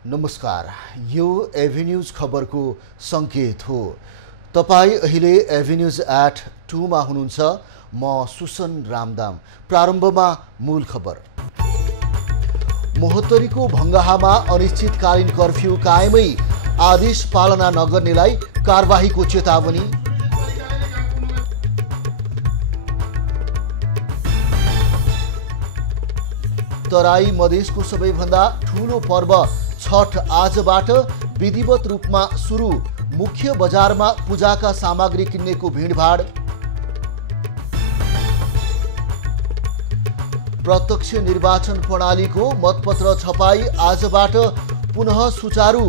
नमस्कार, यो एभेन्यूज खबरको संकेत हो। तपाई अहिले एभेन्यूज एट 2 मा हुनुहुन्छ। म सुसन रामदाम। प्रारम्भमा मूल खबर। मोहत्तरीको भङ्गाहामा अनिश्चितकालीन कर्फ्यू कायमै, आदेश पालना नगर्नेलाई कारबाहीको चेतावनी। तराई मधेसको सबैभन्दा ठूलो पर्व छठ आजबाट विधिवत रूपमा सुरु। मुख्य बजारमा पूजाका सामग्री किन्नेको भिडभाड। प्रत्यक्ष निर्वाचन प्रणालीको मतपत्र छपाई आजबाट पुनः सुचारू।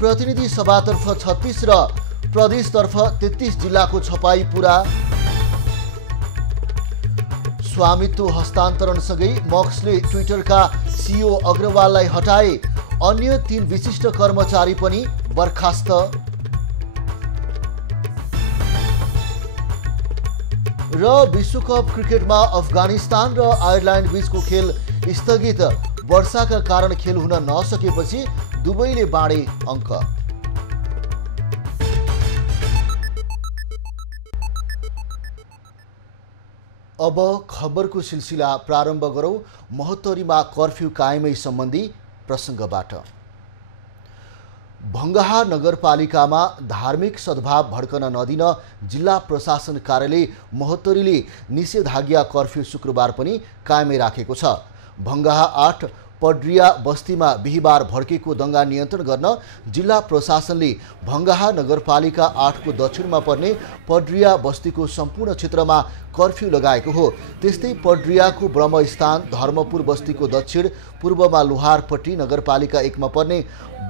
प्रतिनिधि सभातर्फ 36 र प्रदेशतर्फ 33 जिल्लाको छपाई पूरा। स्वामित्व हस्तान्तरणसँगै मक्सले ट्विटरका सिइओ अग्रवाललाई हटाए। अन्य 3 विशिष्ट कर्मचारी पनि बर्खास्त। र विश्वकप क्रिकेटमा अफगानिस्तान र आयरल्यान्ड बीचको खेल स्थगित। वर्षाका कारण खेल हुन नसकेपछि दुवैले बाँडे अङ्क। अब खबरको सिलसिला प्रारम्भ गरौँ। मोहत्तरीमा कर्फ्यू कायमै सम्बन्धी प्रसङ्गबाट। भङ्गाहा नगरपालिकामा धार्मिक सद्भाव भड्कन नदिन जिल्ला प्रशासन कार्यालय मोहत्तरीले निषेधाज्ञा कर्फ्यू शुक्रबार पनि कायमै राखेको छ। भङ्गाहा 8 पड्रिया बस्तीमा बिहिबार भड्केको दङ्गा नियन्त्रण गर्न जिल्ला प्रशासनले भङ्गाहा नगरपालिका 8 को दक्षिणमा पर्ने पड्रिया बस्तीको सम्पूर्ण क्षेत्रमा कर्फ्यू लगाएको हो। त्यस्तै पड्रियाको ब्रह्मस्थान धर्मपुर बस्तीको दक्षिण पूर्वमा लोहारपट्टी नगरपालिका 1 मा पर्ने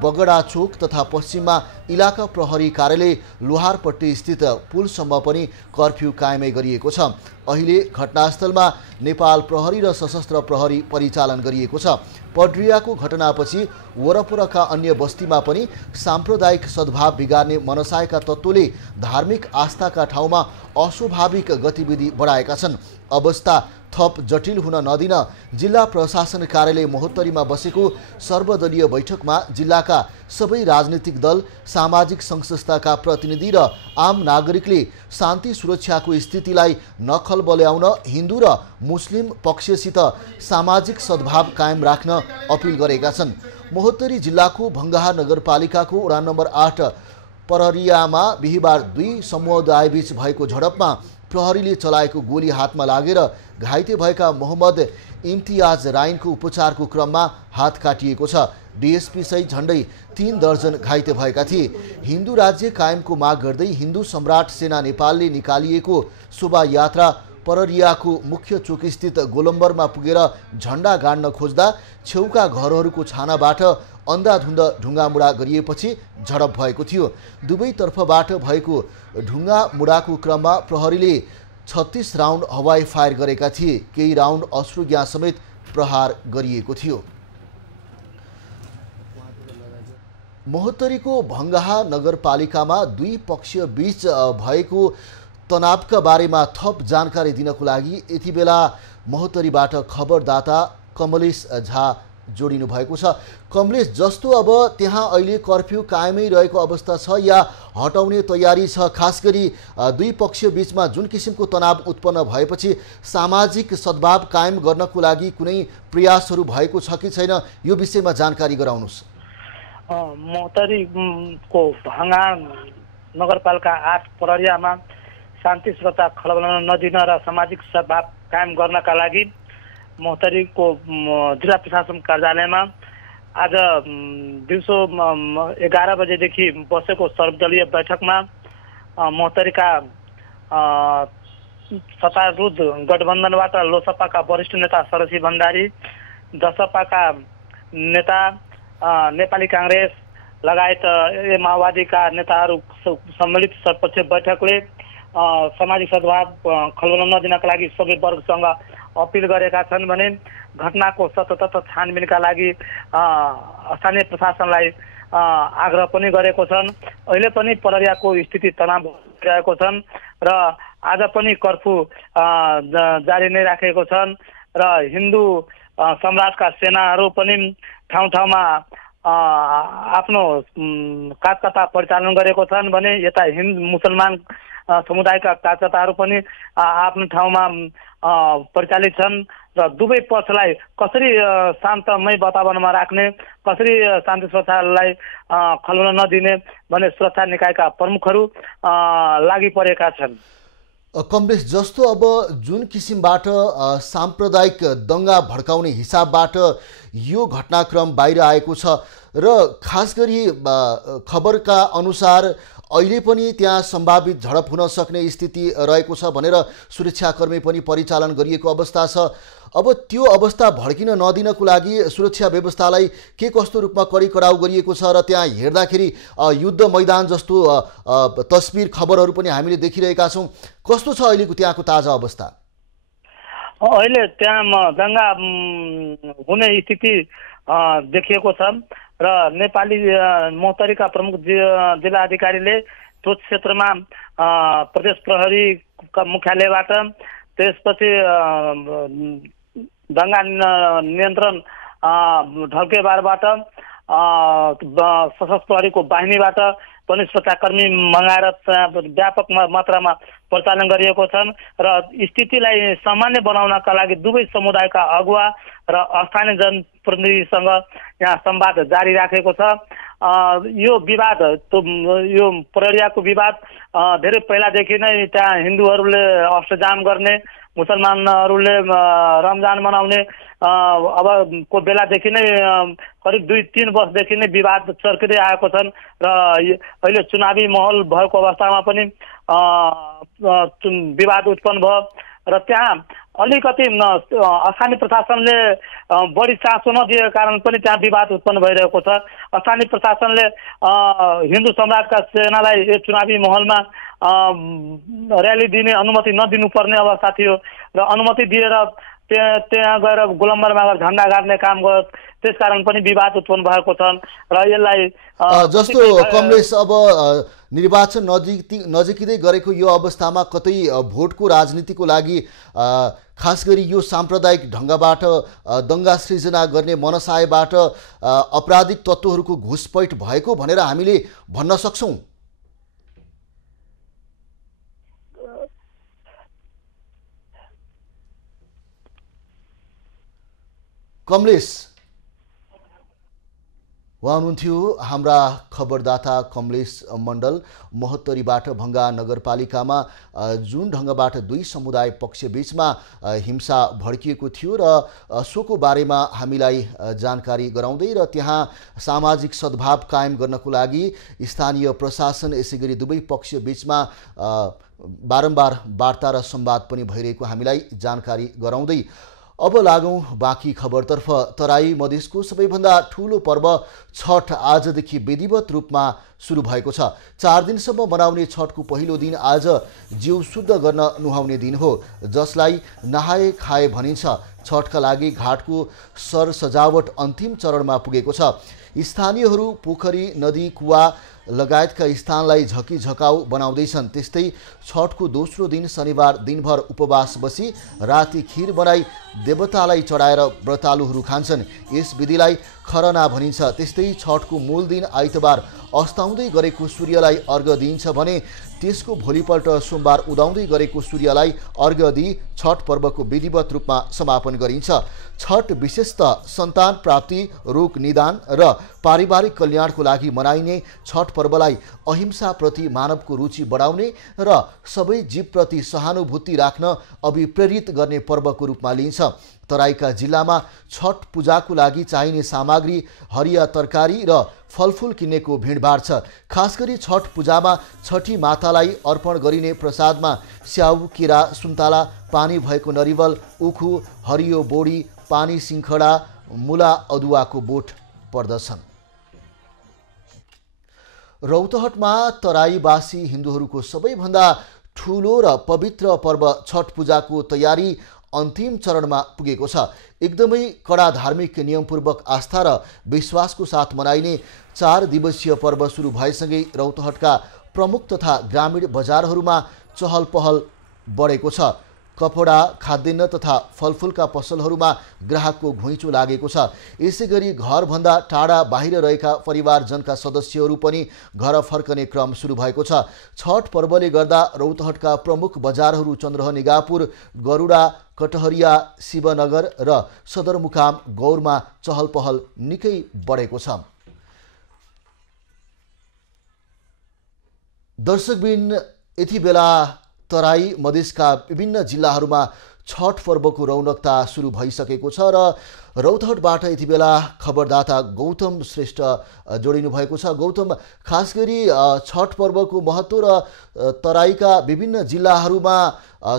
बगडा चोक तथा पश्चिममा इलाका प्रहरी कार्यालय लोहारपट्टी स्थित पुलसम्म पनि कर्फ्यू कायमै गरिएको छ। अहिले घटनास्थलमा नेपाल प्रहरी र सशस्त्र प्रहरी परिचालन गरिएको छ। पड्रियाको घटनापछि वरपरका अन्य बस्तीमा पनि साम्प्रदायिक सद्भाव बिगार्ने मनसायका तत्त्वले धार्मिक आस्थाका ठाउँमा अस्वाभाविक गतिविधि बढाएका छन्। अवस्था थप जटिल हुन नदिन जिल्ला प्रशासन कार्यालय मोहत्तरीमा बसेको सर्वदलीय बैठकमा जिल्लाका सबै राजनीतिक दल, सामाजिक सङ्घ-संस्थाका प्रतिनिधि र आम नागरिकले शान्ति सुरक्षाको स्थितिलाई नखलबल्याउन हिन्दू र मुस्लिम पक्षसित सामाजिक सद्भाव कायम राख्न अपिल गरेका छन्। मोहत्तरी जिल्लाको भङ्गाहा नगरपालिकाको वडा नम्बर 8 पररियामा बिहिबार 2 समुदायबीच भएको झडपमा प्रहरीले चलाएको गोली हातमा लागेर घाइते भएका मोहम्मद इम्तियाज राइनको उपचारको क्रममा हात काटिएको छ। डिएसपी सहित झण्डै 3 दर्जन घाइते भएका थिए। हिन्दू राज्य कायमको माग गर्दै हिन्दू सम्राट सेना नेपालले निकालिएको शोभायात्रा पररियाको मुख्य चोकस्थित गोलम्बरमा पुगेर झण्डा गाड्न खोज्दा छेउका घरहरूको छानाबाट अन्धाधुन्द ढुङ्गामुढा गरिएपछि झडप भएको थियो। दुवैतर्फबाट भएको ढुङ्गामुढाको क्रममा प्रहरीले 36 राउन्ड हवाई फायर गरेका थिए। केही राउन्ड अश्रु ग्यास समेत प्रहार गरिएको थियो। मोहत्तरीको भङ्गाहा नगरपालिकामा 2 पक्षीय बीच भएको तनावका बारेमा थप जानकारी दिनको लागि यति बेला मोहत्तरीबाट खबरदाता कमलेश झा जोडिनु भएको छ। कमलेश, जस्तो अब त्यहाँ अहिले कर्फ्यू कायमै रहेको अवस्था छ या हटाउने तयारी छ? खास गरी 2 पक्षीय बीचमा जुन किसिमको तनाव उत्पन्न भएपछि सामाजिक सद्भाव कायम गर्नको लागि कुनै प्रयासहरू भएको छ कि छैन, यो विषयमा जानकारी गराउनुहोस्। मोहत्तरीको भङ्गा नगरपालिका 8 पररियामा शान्ति सुरक्षा खलबल नदिन र सामाजिक सद्भाव कायम गर्नका लागि मोहत्तरीको जिल्ला प्रशासन कार्यालयमा आज दिउँसो 11 बजेदेखि बसेको सर्वदलीय बैठकमा मोहत्तरीका सत्तारूढ गठबन्धनबाट लोसपाका वरिष्ठ नेता सरसी भण्डारी, जसपाका नेता, नेपाली काङ्ग्रेस लगायत माओवादीका नेताहरू सम्मिलित सर्वपक्षीय बैठकले सामाजिक सद्भाव खलबल नदिनका लागि सबै वर्गसँग अपिल गरेका छन् भने घटनाको सतत छानबिनका लागि स्थानीय प्रशासनलाई आग्रह पनि गरेको छन्। अहिले पनि पररियाको स्थिति तनाव रहेको छन् र आज पनि कर्फ्यू जारी नै राखेको छन् र हिन्दू सम्राटका सेनाहरू पनि ठाउँ ठाउँमा आफ्नो कार्यकर्ता परिचालन गरेको छन् भने यता हिन्दू मुसलमान समुदायका कार्यकर्ताहरू पनि आफ्नो ठाउँमा परिचालित छन् र दुवै पक्षलाई कसरी शान्तमय वातावरणमा राख्ने, कसरी शान्ति सुरक्षालाई खल्न नदिने भने सुरक्षा निकायका प्रमुखहरू लागि परेका छन्। कमलेश, जस्तो अब जुन किसिमबाट साम्प्रदायिक दङ्गा भड्काउने हिसाबबाट यो घटनाक्रम बाहिर आएको छ र खास गरी खबरका अनुसार अहिले पनि त्यहाँ सम्भावित झडप हुन सक्ने स्थिति रहेको छ भनेर सुरक्षाकर्मी पनि परिचालन गरिएको अवस्था छ। अब त्यो अवस्था भड्किन नदिनको लागि सुरक्षा व्यवस्थालाई के कस्तो रूपमा कडाउ गरिएको छ र त्यहाँ हेर्दाखेरि युद्ध मैदान जस्तो तस्बिर खबरहरू पनि हामीले देखिरहेका छौँ। कस्तो छ अहिलेको त्यहाँको ताजा अवस्था? अहिले त्यहाँ दङ्गा हुने स्थिति देखिएको छ र नेपाली मोहतरीका प्रमुख जिल्ला अधिकारीले त्यो क्षेत्रमा प्रदेश प्रहरीका मुख्यालयबाट, त्यसपछि दङ्गा नियन्त्रण ढल्केबारबाट, सशस्त्र प्रहरीको बाहिनीबाट पनि सुरक्षाकर्मी मगाएर व्यापक मात्रामा परिचालन गरिएको छन् र स्थितिलाई सामान्य बनाउनका लागि दुवै समुदायका अगुवा र स्थानीय जनप्रतिनिधिसँग यहाँ संवाद जारी राखेको छ। यो विवाद, यो प्रहरीको विवाद धेरै पहिलादेखि नै त्यहाँ हिन्दूहरूले अष्टजाम गर्ने, मुसलमानहरूले रमजान मनाउने अब को बेलादेखि नै करिब 2-3 वर्षदेखि नै विवाद चर्किँदै आएको छन् र अहिले चुनावी माहौल भएको अवस्थामा पनि विवाद उत्पन्न भयो र त्यहाँ अलिकति स्थानीय प्रशासनले बढी चासो नदिएको कारण पनि त्यहाँ विवाद उत्पन्न भइरहेको छ। स्थानीय प्रशासनले हिन्दू समाजका सेनालाई यो चुनावी माहौलमा र्याली दिने अनुमति नदिनुपर्ने अवस्था थियो र अनुमति दिएर त्यहाँ गएर गोलम्बरमा गएर झन्डा गाड्ने काम गर्यो, त्यसकारण पनि विवाद उत्पन्न भएको छन् र यसलाई जस्तो कमलेश, अब निर्वाचन नजिकै गरेको यो अवस्थामा कतै भोटको राजनीतिको लागि खास गरी यो साम्प्रदायिक ढङ्गबाट दङ्गा सृजना गर्ने मनसायबाट आपराधिक तत्त्वहरूको घुसपैठ भएको भनेर हामीले भन्न सक्छौँ? कमलेश उहाँ हुनुहुन्थ्यो हाम्रा खबरदाता कमलेश मण्डल। महोत्तरीबाट भङ्गा नगरपालिकामा जुन ढङ्गबाट दुई समुदाय पक्ष बीचमा हिंसा भड्किएको थियो र सोको बारेमा हामीलाई जानकारी गराउँदै र त्यहाँ सामाजिक सद्भाव कायम गर्नको लागि स्थानीय प्रशासन यसै गरी दुवै पक्ष बीचमा बारम्बार वार्ता र संवाद पनि भइरहेको हामीलाई जानकारी गराउँदै अब लागौँ बाँकी खबरतर्फ। तराई मधेसको सबैभन्दा ठुलो पर्व छठ आजदेखि विधिवत रूपमा सुरु भएको छ। 4 दिनसम्म मनाउने छठको पहिलो दिन आज जिउ शुद्ध गर्न नुहाउने दिन हो, जसलाई नहाए खाए भनिन्छ। छठका लागि घाटको सर सजावट अन्तिम चरणमा पुगेको छ। स्थानीयहरू पोखरी, नदी, कुवा लगायतका स्थानलाई झकिझकाउ बनाउँदैछन्। त्यस्तै छठको दोस्रो दिन शनिबार दिनभर उपवास बसी राति खीर बनाई देवतालाई चढाएर व्रतालुहरू खान्छन्। यस विधिलाई खरना भनिन्छ। त्यस्तै छठको मूल दिन आइतबार अस्ताउँदै गरेको सूर्यलाई अर्घ दिइन्छ भने त्यसको भोलिपल्ट सोमबार उदाउँदै गरेको सूर्यलाई अर्घ दिई छठ पर्वको विधिवत रूपमा समापन गरिन्छ। छठ विशेषतः सन्तान प्राप्ति, रोग निदान र पारिवारिक कल्याणको लागि मनाइने छठ पर्वलाई अहिंसाप्रति मानवको रुचि बढाउने र सबै जीवप्रति सहानुभूति राख्न अभिप्रेरित गर्ने पर्वको रूपमा लिइन्छ। तराईका जिल्लामा छठ पूजाको लागि चाहिने सामग्री, हरिया तरकारी र फलफुल किन्नेको भिडभाड छ। खास गरी छठ पूजामा छठी मातालाई अर्पण गरिने प्रसादमा स्याउ, केरा, सुन्तला, पानी भएको नरिवल, उखु, हरियो बोडी, पानी सिंखडा, मुला अदुवाको बोट पर्दछन्। रौतहटमा तराईवासी हिन्दूहरूको सबैभन्दा ठुलो र पवित्र पर्व छठ पूजाको तयारी अन्तिम चरणमा पुगेको छ। एकदमै कडा धार्मिक नियमपूर्वक आस्था र विश्वासको साथ मनाइने 4 दिवसीय पर्व सुरु भएसँगै रौतहटका प्रमुख तथा ग्रामीण बजारहरूमा चहल पहल बढेको छ। कपडा, खाद्यान्न तथा फलफुलका पसलहरूमा ग्राहकको घुइँचो लागेको छ। यसैगरी घरभन्दा टाढा बाहिर रहेका परिवारजनका सदस्यहरू पनि घर फर्कने क्रम सुरु भएको छ। छठ पर्वले गर्दा रौतहटका प्रमुख बजारहरू चन्द्रह निगापुर, गरुडा, कटहरिया, शिवनगर र सदरमुकाम गौरमा चहल पहल निकै बढेको छ। दर्शकबिन, यति बेला तराई मधेसका विभिन्न जिल्लाहरूमा छठ पर्वको रौनकता सुरु भइसकेको छ र रौतहटबाट यति बेला खबरदाता गौतम श्रेष्ठ जोडिनु भएको छ। गौतम, खास गरी छठ पर्वको महत्त्व र तराईका विभिन्न जिल्लाहरूमा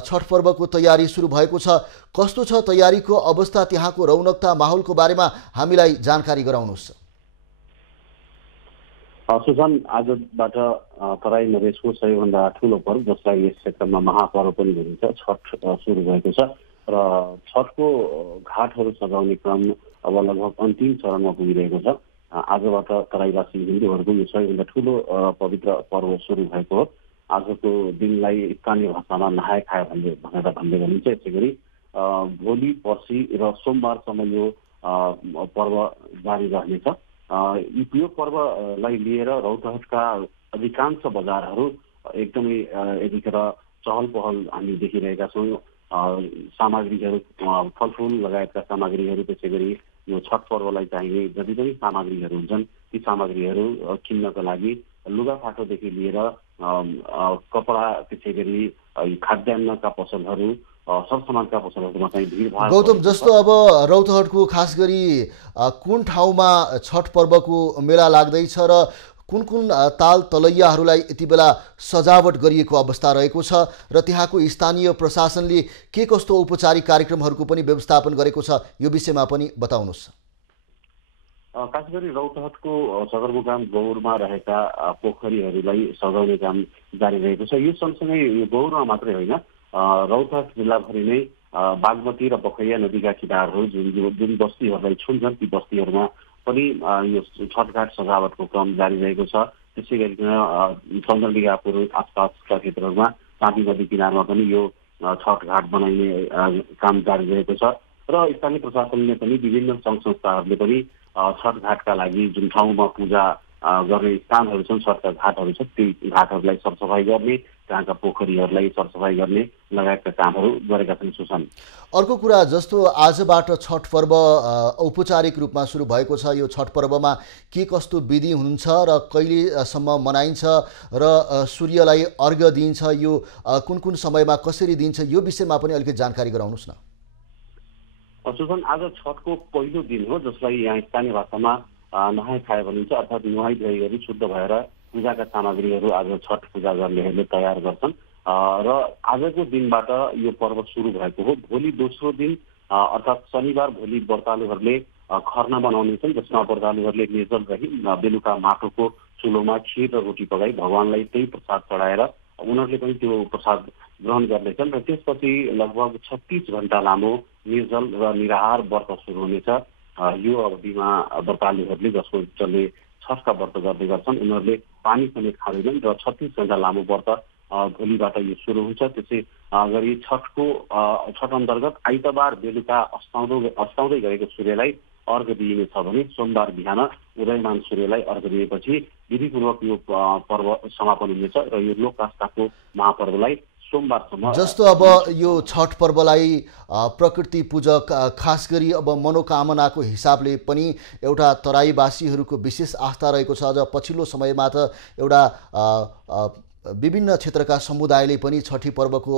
छठ पर्वको तयारी सुरु भएको छ। कस्तो छ तयारीको अवस्था, त्यहाँको रौनकता माहौलको बारेमा हामीलाई जानकारी गराउनुहोस्। सुजन, आजबाट तराई मधेसको सबैभन्दा ठुलो पर्व, जसलाई यस क्षेत्रमा महापर्व पनि भनिन्छ, छठ सुरु भएको छ र छठको घाटहरू सजाउने क्रम अब लगभग अन्तिम चरणमा पुगिरहेको छ। आजबाट तराईवासी हिन्दूहरूको यो सबैभन्दा ठुलो पवित्र पर्व सुरु भएको हो। आजको दिनलाई स्थानीय भाषामा नहाय खाए भनेर भन्दै भनिन्छ। यसै गरी भोलि, पर्सि र सोमबारसम्म यो पर्व जारी रहनेछ। यो पर्वलाई लिएर रौतहटका अधिकांश बजारहरू एकदमै यतिखेर चहल पहल हामी देखिरहेका छौँ। सामग्रीहरू, फलफुल लगायतका सामग्रीहरू, त्यसै गरी यो छठ पर्वलाई चाहिने जति पनि सामग्रीहरू हुन्छन् ती सामग्रीहरू किन्नका लागि लुगाफाटोदेखि लिएर कपडा, त्यसै गरी खाद्यान्नका पसलहरू, सरसामानका पसलहरूमा चाहिँ भिडभाड। गौतम, जस्तो अब रौतहटको खास गरी कुन ठाउँमा छठ पर्वको मेला लाग्दैछ र कुन कुन ताल तलैयाहरूलाई यति बेला सजावट गरिएको अवस्था रहेको छ र त्यहाँको स्थानीय प्रशासनले के कस्तो औपचारिक कार्यक्रमहरूको पनि व्यवस्थापन गरेको छ, यो विषयमा पनि बताउनुहोस्। खास गरी रौतहटको सदरमुकाम गौरमा रहेका पोखरीहरूलाई सजाउने काम जारी रहेको छ। यो सँगसँगै यो गौरमा मात्रै होइन, रौतहट जिल्लाभरि नै बागमती र बखैया नदीका किनारहरू जुन बस्तीहरूलाई छुन्छन् ती बस्तीहरूमा पनि यो छठघाट सजावटको क्रम जारी रहेको छ। त्यसै गरिकन चन्द्रनिगापुर आसपासका क्षेत्रहरूमा तापी नदी किनारमा पनि यो छठघाट बनाइने काम जारी रहेको छ र स्थानीय प्रशासनले पनि विभिन्न सङ्घ संस्थाहरूले पनि छठघाटका लागि जुन ठाउँमा पूजा गर्ने स्थानहरू छन्, छठका घाटहरू छन्, ती घाटहरूलाई सरसफाइ गर्ने, त्यहाँका पोखरीहरूलाई सरसफाइ गर्ने लगायतका कामहरू गरेका छन्। सुशान, अर्को कुरा, जस्तो आजबाट छठ पर्व औपचारिक रूपमा सुरु भएको छ, यो छठ पर्वमा के कस्तो विधि हुन्छ र कहिलेसम्म मनाइन्छ र सूर्यलाई अर्घ्य दिइन्छ, यो कुन कुन समयमा कसरी दिइन्छ, यो विषयमा पनि अलिकति जानकारी गराउनुहोस् न। सुशान, आज छठको पहिलो दिन हो, जसलाई यहाँ स्थानीय भाषामा नहाय खाए भनिन्छ। अर्थात् नुहाई धुवाई गरी शुद्ध भएर पूजाका सामग्रीहरू आज छठ पूजा गर्नेहरूले तयार गर्छन् र आजको दिनबाट यो पर्व सुरु भएको हो। भोलि दोस्रो दिन अर्थात् शनिबार भोलि व्रतालुहरूले खर्ना बनाउनेछन्, जसमा व्रतालुहरूले निर्जल रही बेलुका माटोको चुलोमा खिर र रोटी पकाई भगवानलाई त्यही प्रसाद चढाएर उनीहरूले पनि त्यो प्रसाद ग्रहण गर्नेछन् र त्यसपछि लगभग 36 घण्टा लामो निर्जल र निराहार व्रत सुरु हुनेछ। यो अवधिमा व्रतालुहरूले जसले छठका व्रत गर्ने गर्छन् उनीहरूले पानी पनि खाँदैनन् र 36 घण्टा लामो व्रत भोलिबाट यो सुरु हुन्छ। त्यसै गरी छठ अन्तर्गत आइतबार बेलुका अस्ताउँदै गएको सूर्यलाई अर्घ दिइनेछ भने सोमबार बिहान उदयमान सूर्यलाई अर्घ दिएपछि विधिपूर्वक यो पर्व समापन हुनेछ र यो लोक आस्थाको महापर्वलाई सोमबारसम्म। जस्तो अब यो छठ पर्वलाई प्रकृति पूजक, खास गरी अब मनोकामनाको हिसाबले पनि एउटा तराईवासीहरूको विशेष आस्था रहेको छ। अझ पछिल्लो समयमा त एउटा विभिन्न क्षेत्रका समुदायले पनि छठी पर्वको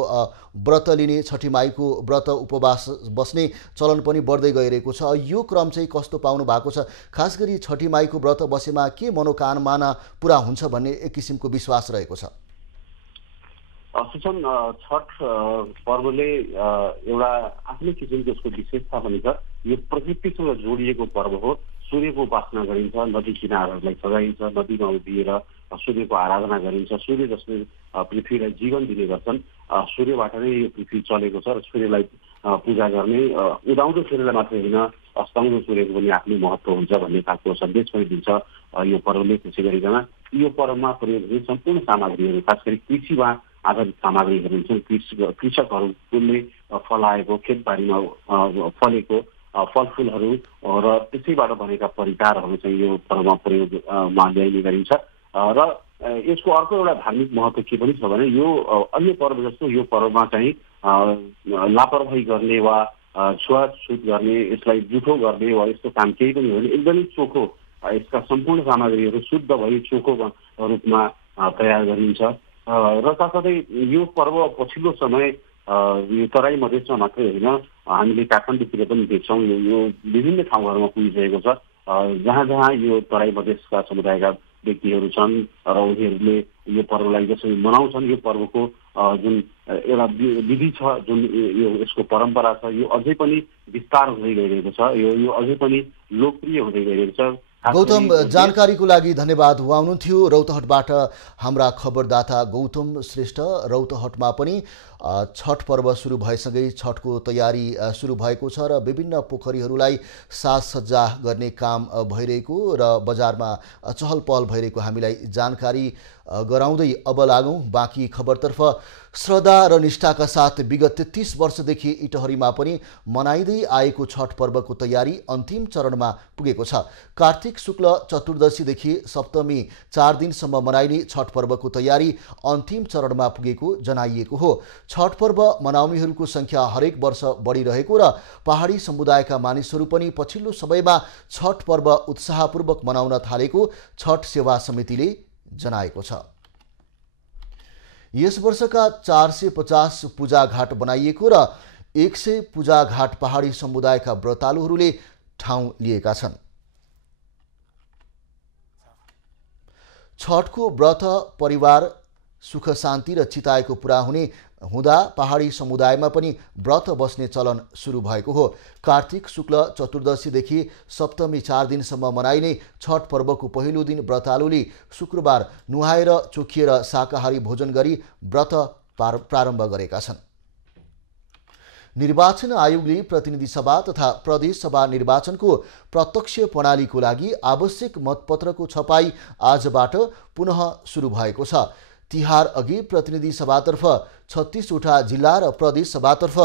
व्रत लिने, छठी माईको व्रत उपवास बस्ने चलन पनि बढ्दै गइरहेको छ। यो क्रम चाहिँ कस्तो पाउनु भएको छ? खास गरी छठी माईको व्रत बसेमा के मनोकामना पुरा हुन्छ भन्ने एक किसिमको विश्वास रहेको छ। सुशान, छठ पर्वले एउटा आफ्नै किसिमको यसको विशेषता पनि छ। यो प्रकृतिसँग जोडिएको पर्व हो। सूर्यको उपासना गरिन्छ, नदी किनारहरूलाई सजाइन्छ, नदीमा उभिएर सूर्यको आराधना गरिन्छ। सूर्य जसले पृथ्वीलाई जीवन दिने गर्छन्, सूर्यबाट नै यो पृथ्वी चलेको छ र सूर्यलाई पूजा गर्ने, उदाउँदो सूर्यलाई मात्रै होइन अस्ताउँदो सूर्यको पनि आफ्नै महत्त्व हुन्छ भन्ने खालको सन्देश पनि दिन्छ यो पर्वले। त्यसै गरिकन यो पर्वमा प्रयोग हुने सम्पूर्ण सामग्रीहरू, खास गरी कृषिमा आधारित सामग्रीहरू हुन्छन्। कृषकहरूले फलाएको खेतबारीमा फलेको फलफुलहरू र त्यसैबाट बनेका परिकारहरू चाहिँ यो पर्वमा प्रयोगमा ल्याइने गरिन्छ। र यसको अर्को एउटा धार्मिक महत्त्व के पनि छ भने यो अन्य पर्व जस्तो यो पर्वमा चाहिँ लापरवाही गर्ने वा छुवाछुत गर्ने, यसलाई जुठो गर्ने वा यस्तो काम केही पनि होइन। एकदमै चोखो यसका सम्पूर्ण सामग्रीहरू शुद्ध भई चोखो रूपमा तयार गरिन्छ। र साथसाथै यो पर्व पछिल्लो समय यो तराई मधेसमा मात्रै होइन, हामीले काठमाडौँतिर पनि देख्छौँ यो विभिन्न ठाउँहरूमा पुगिसकेको छ। जहाँ जहाँ यो तराई मधेसका समुदायका व्यक्तिहरू छन् र उनीहरूले यो पर्वलाई जसरी मनाउँछन्, यो पर्वको जुन एउटा विधि छ, जुन यो यसको परम्परा छ, यो अझै पनि विस्तार हुँदै गइरहेको छ, यो अझै पनि लोकप्रिय हुँदै गइरहेको छ। गौतम, जानकारीको लागि धन्यवाद। उहाँ हुनुहुन्थ्यो रौतहटबाट हाम्रा खबरदाता गौतम श्रेष्ठ। रौतहटमा पनि छठ पर्व सुरु भएसँगै छठको तयारी सुरु भएको छ र विभिन्न पोखरीहरूलाई साजसज्जा गर्ने काम भइरहेको र बजारमा चहल पहल भइरहेको हामीलाई जानकारी गराउँदै अब लागौँ बाँकी खबरतर्फ। श्रद्धा र निष्ठाका साथ विगत 33 वर्षदेखि इटहरीमा पनि मनाइँदै आएको छठ पर्वको तयारी अन्तिम चरणमा पुगेको छ। कार्तिक शुक्ल चतुर्दशीदेखि सप्तमी 4 दिनसम्म मनाइने छठ पर्वको तयारी अन्तिम चरणमा पुगेको जनाइएको हो। छठ पर्व मनाउनेहरूको संख्या हरेक वर्ष बढिरहेको र पहाडी समुदायका मानिसहरू पनि पछिल्लो समयमा छठ पर्व उत्साहपूर्वक मनाउन थालेको छठ सेवा समितिले जनाएको छ। यस वर्षका 450 पूजाघाट बनाइएको र 100 पूजाघाट पहाडी समुदायका व्रतालुहरूले ठाउँ लिएका छन्। छठको व्रत परिवार सुख शान्ति र चिताएको पुरा हुँदा पहाडी समुदायमा पनि व्रत बस्ने चलन सुरु भएको हो। कार्तिक शुक्ल चतुर्दशीदेखि सप्तमी 4 दिनसम्म मनाइने छठ पर्वको पहिलो दिन व्रतालुले शुक्रबार नुहाएर चोखिएर शाकाहारी भोजन गरी व्रत प्रारम्भ गरेका छन्। निर्वाचन आयोगले प्रतिनिधि सभा तथा प्रदेश सभा निर्वाचनको प्रत्यक्ष प्रणालीको लागि आवश्यक मतपत्रको छपाई आजबाट पुनः सुरु भएको छ। तिहार अघि प्रतिनिधि सभातर्फ 36 वटा जिल्ला र प्रदेश सभातर्फ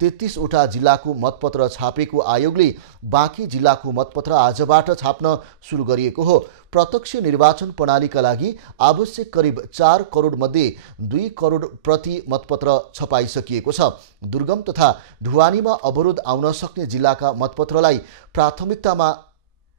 33 वटा जिल्लाको मतपत्र छापेको आयोगले बाँकी जिल्लाको मतपत्र आजबाट छाप्न सुरु गरिएको हो। प्रत्यक्ष निर्वाचन प्रणालीका लागि आवश्यक करिब 4 करोड मध्ये 2 करोड प्रति मतपत्र छपाइसकिएको छ। दुर्गम तथा ढुवानीमा अवरोध आउन सक्ने जिल्लाका मतपत्रलाई प्राथमिकतामा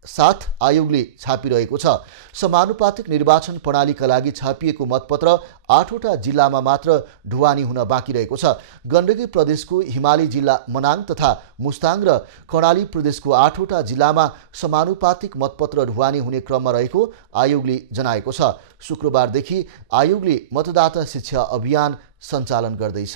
साथ आयोगले छापिरहेको छ। समानुपातिक निर्वाचन प्रणालीका लागि छापिएको मतपत्र 8 वटा जिल्लामा मात्र ढुवानी हुन बाँकी रहेको छ। गण्डकी प्रदेशको हिमाली जिल्ला मनाङ तथा मुस्ताङ र कर्णाली प्रदेशको 8 वटा जिल्लामा समानुपातिक मतपत्र ढुवानी हुने क्रममा रहेको आयोगले जनाएको छ। शुक्रबारदेखि आयोगले मतदाता शिक्षा अभियान सञ्चालन गर्दैछ।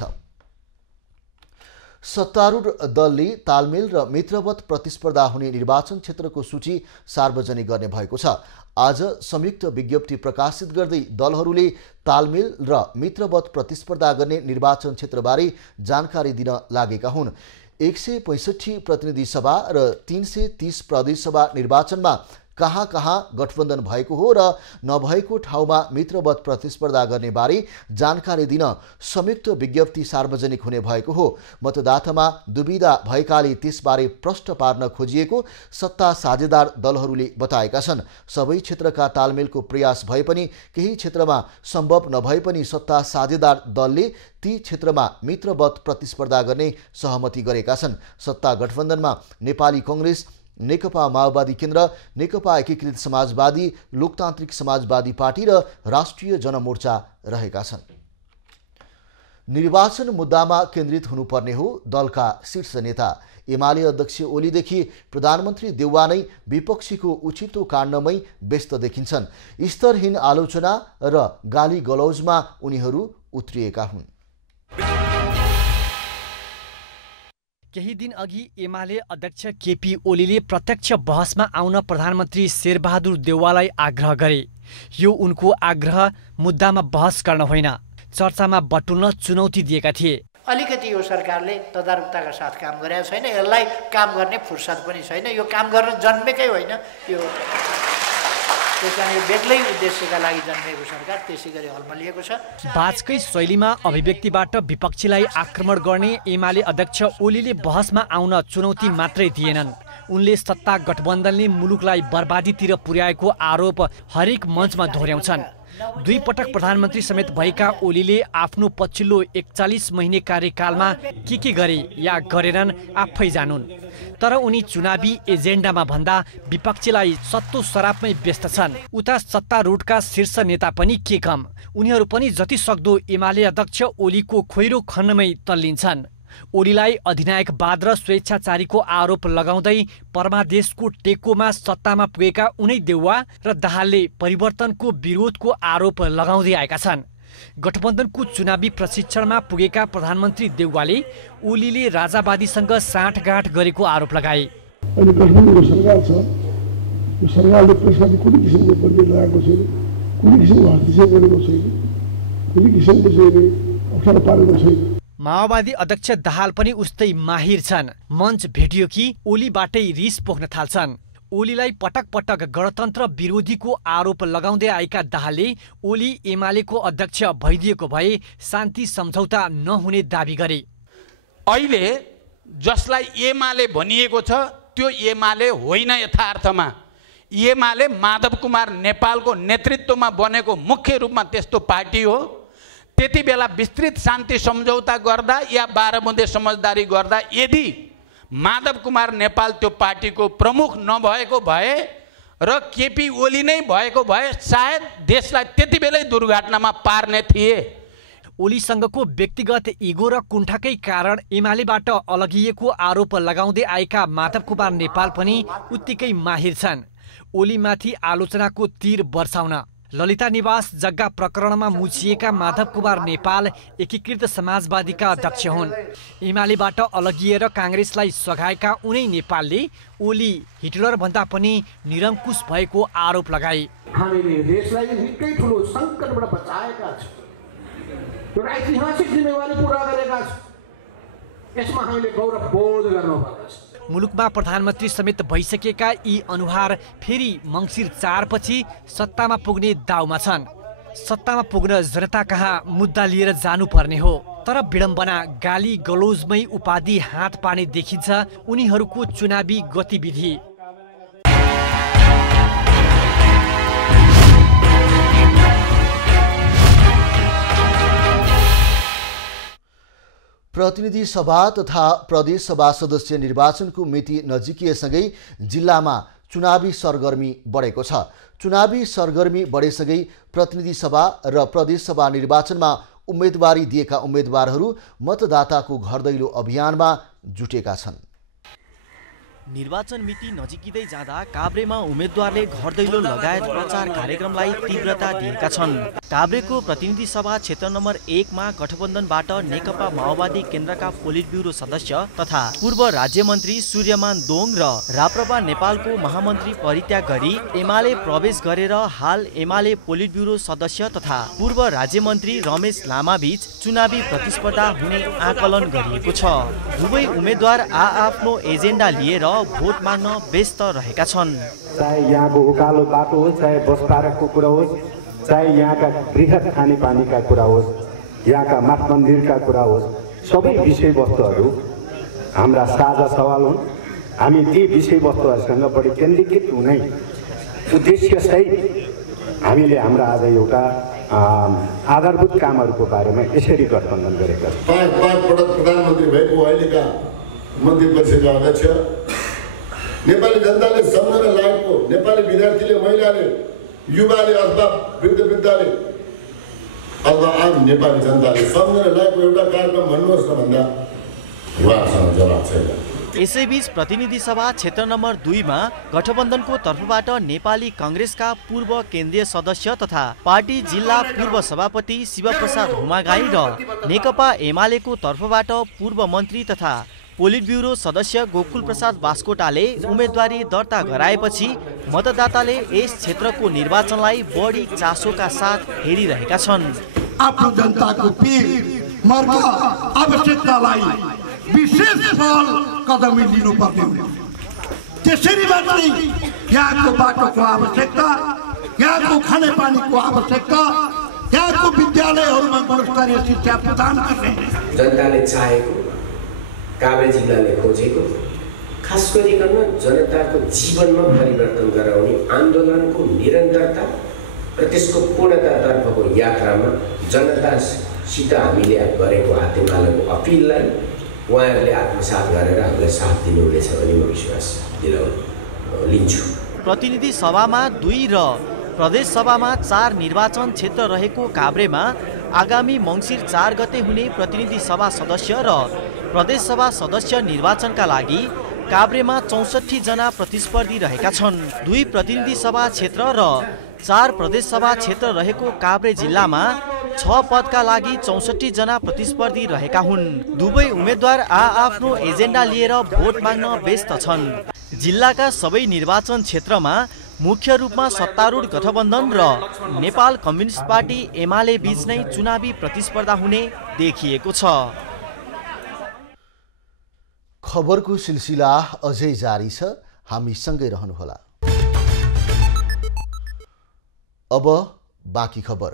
सत्तारूढ दलले तालमेल र मित्रवत प्रतिस्पर्धा हुने निर्वाचन क्षेत्रको सूची सार्वजनिक गर्ने भएको छ। आज संयुक्त विज्ञप्ति प्रकाशित गर्दै दलहरूले तालमेल र मित्रवत प्रतिस्पर्धा गर्ने निर्वाचन क्षेत्रबारे जानकारी दिन लागेका हुन्। 165 प्रतिनिधि सभा र 330 प्रदेश सभा निर्वाचनमा कहाँ कहाँ गठबन्धन भएको हो र नभएको ठाउँमा मित्रवत प्रतिस्पर्धा गर्ने बारे जानकारी दिन संयुक्त विज्ञप्ति सार्वजनिक हुने भएको हो। मतदातामा दुविधा भएकाले त्यसबारे प्रश्न पार्न खोजिएको सत्ता साझेदार दलहरूले बताएका छन्। सबै क्षेत्रका तालमेलको प्रयास भए पनि केही क्षेत्रमा सम्भव नभए पनि सत्ता साझेदार दलले ती क्षेत्रमा मित्रवत प्रतिस्पर्धा गर्ने सहमति गरेका छन्। सत्ता गठबन्धनमा नेपाली कांग्रेस, नेकपा माओवादी केन्द्र, नेकपा एकीकृत समाजवादी, लोकतान्त्रिक समाजवादी पार्टी र राष्ट्रिय जनमोर्चा रहेका छन्। निर्वाचन मुद्दामा केन्द्रित हुनुपर्ने हो दलका शीर्ष नेता। एमाले अध्यक्ष ओलीदेखि प्रधानमन्त्री देउवा नै विपक्षीको उचितो काण्डमै व्यस्त देखिन्छन्। स्तरहीन आलोचना र गाली गलौजमा उनीहरू उत्रिएका हुन्। केही दिन अघि एमाले अध्यक्ष केपी ओलीले प्रत्यक्ष बहसमा आउन प्रधानमन्त्री शेरबहादुर देउवालाई आग्रह गरे। यो उनको आग्रह मुद्दामा बहस गर्न होइन, चर्चामा बटुल्न चुनौती दिएका थिए। अलिकति यो सरकारले तदारुकताका साथ काम गरेको छैन, यसलाई काम गर्ने फुर्सद पनि छैन, यो काम गर्न जन्मेकै होइन। यो त्यस कारण यो बेग्लै उद्देश्यका लागि जन्मिएको सरकार त्यसै गरी हल्मलिएको छ। बाजकै शैलीमा अभिव्यक्तिबाट विपक्षीलाई आक्रमण गर्ने एमाले अध्यक्ष ओलीले बहसमा आउन चुनौती मात्रै दिएनन्। उनले सत्ता गठबन्धनले मुलुकलाई बर्बादीतिर पुर्याएको आरोप हरेक मञ्चमा दोहोर्याउँछन्। 2 पटक प्रधानमन्त्री समेत भएका ओलीले आफ्नो पछिल्लो 41 महिने कार्यकालमा के गरे या गरेनन् आफै जानुन्। तर उनी चुनावी एजेन्डामा भन्दा विपक्षीलाई सत्तो शराबमै व्यस्त छन्। उता सत्तारूढका शीर्ष नेता पनि के कम, उनीहरू पनि जति सक्दो एमाले अध्यक्ष ओलीको खोइरो खन्नमै तल्लिन्छन्। ओलीलाई अधिनायकवाद र स्वेच्छाचारीको आरोप लगाउँदै परमादेशको टेकोमा सत्तामा पुगेका उनै देउवा र दाहालले परिवर्तनको विरोधको आरोप लगाउँदै आएका छन्। गठबन्धनको चुनावी प्रशिक्षणमा पुगेका प्रधानमन्त्री देउवाले ओलीले राजावादीसँग साँठगाँठ गरेको आरोप लगाए। अहिले गठबन्धनको सरकार छ, यो सरकारले प्रशासन कुनै किसिमको बदली लगाएको छैन, कुनै किसिमको हस्तक्षेप गरेको छैन, कुनै किसिमको चाहिँ अप्ठ्यारो पारेको छैन। माओवादी अध्यक्ष दाहाल पनि उस्तै माहिर छन्। मञ्च भेटियो कि ओलीबाटै रिस पोख्न थाल्छन्। ओलीलाई पटक पटक गणतन्त्र विरोधीको आरोप लगाउँदै आएका दाहालले ओली एमालेको अध्यक्ष भइदिएको भए शान्ति सम्झौता नहुने दाबी गरे। अहिले जसलाई एमाले भनिएको छ त्यो एमाले होइन। यथार्थमा एमाले माधव कुमार नेपालको नेतृत्वमा बनेको मुख्य रूपमा त्यस्तो पार्टी हो। त्यति बेला विस्तृत शान्ति सम्झौता गर्दा या 12 बुँदे समझदारी गर्दा यदि माधव कुमार नेपाल त्यो पार्टीको प्रमुख नभएको भए र केपी ओली नै भएको भए सायद देशलाई त्यति बेलै दुर्घटनामा पार्ने थिए। ओलीसँगको व्यक्तिगत इगो र कुण्ठाकै कारण एमालेबाट अलगिएको आरोप लगाउँदै आएका माधव कुमार नेपाल पनि उत्तिकै माहिर छन् ओलीमाथि आलोचनाको तीर बर्साउन। ललिता निवास जग्गा प्रकरणमा मुछिएका माधव कुमार नेपाल एकीकृत समाजवादीका अध्यक्ष हुन्। एमालेबाट अलगिएर काङ्ग्रेसलाई सघाएका उनै नेपालले ओली हिटलर भन्दा पनि निरङ्कुश भएको आरोप लगाए। हामीले देशलाई निकै ठुलो सङ्कटबाट बचाएका छौँ, एउटा ऐतिहासिक जिम्मेवारी पुरा गरेका छौँ, यसमा हामीले गौरव बोध गर्नुपर्दछ। मुलुकमा प्रधानमन्त्री समेत भइसकेका यी अनुहार फेरि मङ्सिर 4 पछि सत्तामा पुग्ने दाउमा छन्। सत्तामा पुग्न जनता कहाँ मुद्दा लिएर जानुपर्ने हो, तर विडम्बना गाली गलोजमै उपाधि हात पार्ने देखिन्छ उनीहरूको चुनावी गतिविधि। प्रतिनिधि सभा तथा प्रदेश सभा सदस्य निर्वाचनको मिति नजिकिएसँगै जिल्लामा चुनावी सरगर्मी बढेको छ। चुनावी सरगर्मी बढेसँगै प्रतिनिधि सभा र प्रदेश सभा निर्वाचनमा उम्मेदवारी दिएका उम्मेदवारहरू मतदाताको घर दैलो अभियानमा जुटेका छन्। निर्वाचन मिति नजिकिँदै जाँदा काभ्रेमा उम्मेदवारले घर दैलो लगायत प्रचार कार्यक्रमलाई तीव्रता दिएका छन्। काभ्रेको प्रतिनिधि सभा क्षेत्र नम्बर 1 मा गठबन्धनबाट नेकपा माओवादी केन्द्रका पोलिट ब्युरो सदस्य तथा पूर्व राज्य मन्त्री सूर्यमान दोङ र राप्रपा नेपालको महामन्त्री परित्याग गरी एमाले प्रवेश गरेर हाल एमाले पोलिट ब्युरो सदस्य तथा पूर्व राज्य मन्त्री रमेश लामा बीच चुनावी प्रतिस्पर्धा हुने आकलन गरिएको छ। दुवै उम्मेदवार आफ्नो एजेन्डा लिएर भोट माग्न व्यस्त रहेका छन्। चाहे यहाँको उकालो बाटो होस्, चाहे बस पार्कको कुरा होस्, चाहे यहाँका बृहत खानेपानीका कुरा होस्, यहाँका मठ मन्दिरका कुरा होस्, सबै विषयवस्तुहरू हाम्रा साझा सवाल हुन्। हामी ती विषयवस्तुहरूसँग बढी केन्द्रीकृत हुने उद्देश्यसहित हामीले हाम्रा आज एउटा आधारभूत कामहरूको बारेमा यसरी गठबन्धन गरेका छौँ। 5 पटक प्रधानमन्त्री भएको अहिलेका मन्त्री परिषदका अध्यक्ष नेपाली जनताले सम्झन लागेको, नेपाली विद्यार्थीले, महिलाले, युवाले अथवा वृद्धले अथवा आम नेपाली जनताले सम्झन लागेको एउटा कार्यक्रम भन्नुहोस् न भन्दा उहाँसँग जवाब छैन। यसैबीच प्रतिनिधि सभा क्षेत्र नम्बर 2 मा गठबन्धनको तर्फबाट नेपाली काङ्ग्रेसका पूर्व केन्द्रीय सदस्य तथा पार्टी जिल्ला पूर्व सभापति शिवप्रसाद हुमागाई र नेकपा एमालेको तर्फबाट पूर्व मन्त्री तथा पोलिट ब्युरो सदस्य गोकुल प्रसाद बास्कोटाले उम्मेदवारी दर्ता गराएपछि मतदाताले यस क्षेत्रको निर्वाचनलाई बढी चासोका साथ हेरिरहेका छन्। आफ्नो जनताको पीर मर्का आवश्यकतालाई विशेष पहल कदमी लिनुपर्ने हो। त्यसरी मात्रै यहाँको बाटोको आवश्यकता, यहाँको खानेपानीको आवश्यकता, यहाँको विद्यालयहरूमा गुणस्तरीय शिक्षा प्रदान गर्ने जनताले चाहेको, काभ्रे जिल्लाले खोजेको, खास गरिकन जनताको जीवनमा परिवर्तन गराउने आन्दोलनको निरन्तरता र त्यसको पूर्णतातर्फको यात्रामा जनतासित हामीले गरेको हातेमालोको अपिललाई उहाँहरूले आत्मसात गरेर हामीलाई साथ दिनुहुनेछ भन्ने म विश्वास लिन्छु। प्रतिनिधि सभामा 2 र प्रदेश सभामा 4 निर्वाचन क्षेत्र रहेको काभ्रेमा आगामी मङ्सिर 4 गते हुने प्रतिनिधि सभा सदस्य र प्रदेश सभा सदस्य निर्वाचनका लागि काभ्रेमा 64 जना प्रतिस्पर्धी रहेका छन्। 2 प्रतिनिधि सभा क्षेत्र र 4 प्रदेश सभा क्षेत्र रहेको काभ्रे जिल्लामा 6 पदका लागि 64 जना प्रतिस्पर्धी रहेका हुन्। दुवै उम्मेद्वार आफ्नो एजेन्डा लिएर भोट माग्न व्यस्त छन्। जिल्लाका सबै निर्वाचन क्षेत्रमा मुख्य रूपमा सत्तारूढ गठबन्धन र नेपाल कम्युनिस्ट पार्टी एमाले बीच नै चुनावी प्रतिस्पर्धा हुने देखिएको छ। खबरको सिलसिला अझै जारी छ, हामी सँगै रहनुहोला। अब बाँकी खबर।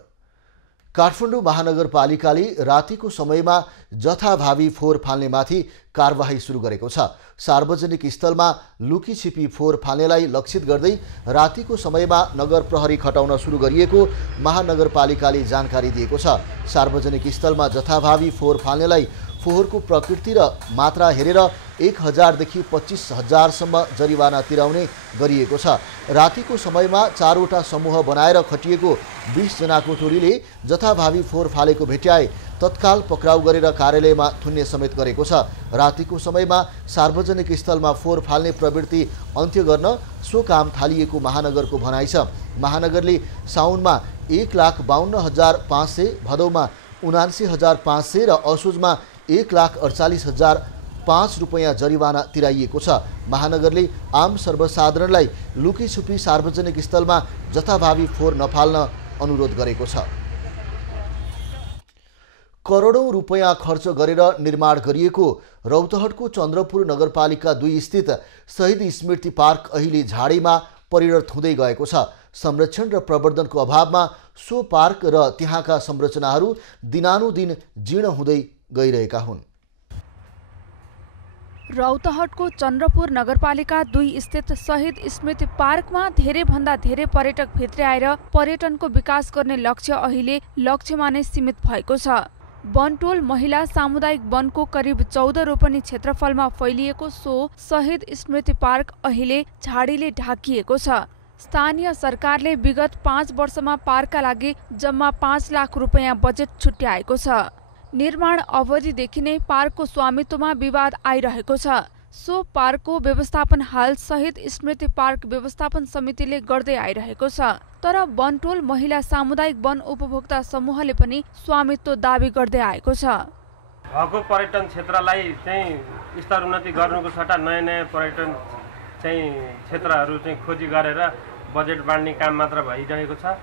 काठमाडौँ महानगरपालिकाले रातिको समयमा जथाभावी फोहोर फाल्नेमाथि कारबाही सुरु गरेको छ। सार्वजनिक स्थलमा लुकी छिपी फोहोर फाल्नेलाई लक्षित गर्दै रातिको समयमा नगर प्रहरी खटाउन सुरु गरिएको महानगरपालिकाले जानकारी दिएको छ। सार्वजनिक स्थलमा जथाभावी फोहोर फाल्नेलाई फोहोरको प्रकृति र मात्रा हेरेर 1000 देखि 25,000 सम्म जरिवाना तिराउने गरिएको छ। रातिको समयमा 4 वटा समूह बनाएर खटिएको 20 जनाको टोलीले जथाभावी फोहोर फालेको भेट्याए तत्काल पक्राउ गरेर कार्यालयमा थुन्ने समेत गरेको छ। रातिको समयमा सार्वजनिक स्थलमा फोहोर फाल्ने प्रवृत्ति अन्त्य गर्न सो काम थालिएको महानगरको भनाइ छ। महानगरले साउनमा 1,52,500, भदौमा 79,500 र असोजमा 1,48,005 रुपैयाँ जरिवाना तिराइएको छ। महानगरले आम सर्वसाधारणलाई लुकी छुपी सार्वजनिक स्थलमा जथाभावी फोहोर नफाल्न अनुरोध गरेको छ। करोडौं रुपैयाँ खर्च गरेर निर्माण गरिएको रौतहटको चन्द्रपुर नगरपालिका 2 स्थित शहीद स्मृति पार्क अहिले झाडीमा परिणत हुँदै गएको छ। संरक्षण र प्रवर्धनको अभावमा सो पार्क र त्यहाँका संरचनाहरू दिनानुदिन जीर्ण हुँदै गइरहेका हुन्। रौतहटको चन्द्रपुर नगरपालिका 2 स्थित शहीद स्मृति पार्कमा धेरैभन्दा धेरै पर्यटक भित्रै आएर पर्यटनको विकास गर्ने लक्ष्य अहिले लक्ष्यमा नै सीमित भएको छ। बनटोल महिला सामुदायिक वनको करिब 14 रोपनी क्षेत्रफलमा फैलिएको सो शहीद स्मृति पार्क अहिले झाडीले ढाकिएको छ। स्थानीय सरकारले विगत 5 वर्षमा पार्कका लागि जम्मा 5 लाख रुपैयाँ बजेट छुट्याएको छ। निर्माण अवधिदेखि नै पार्कको स्वामित्वमा विवाद आइरहेको छ। सो पार्कको व्यवस्थापन हाल शहीद स्मृति पार्क व्यवस्थापन समितिले गर्दै आइरहेको छ। तर बनटोल महिला सामुदायिक वन उपभोक्ता समूहले पनि स्वामित्व दावी गर्दै आएको छ। भएको पर्यटन क्षेत्रलाई चाहिँ स्तरोन्नति गर्नुको सट्टा नयाँ नयाँ पर्यटन चाहिँ क्षेत्रहरू चाहिँ खोजी गरेर बजेट बाँड्ने काम मात्र भइरहेको छ।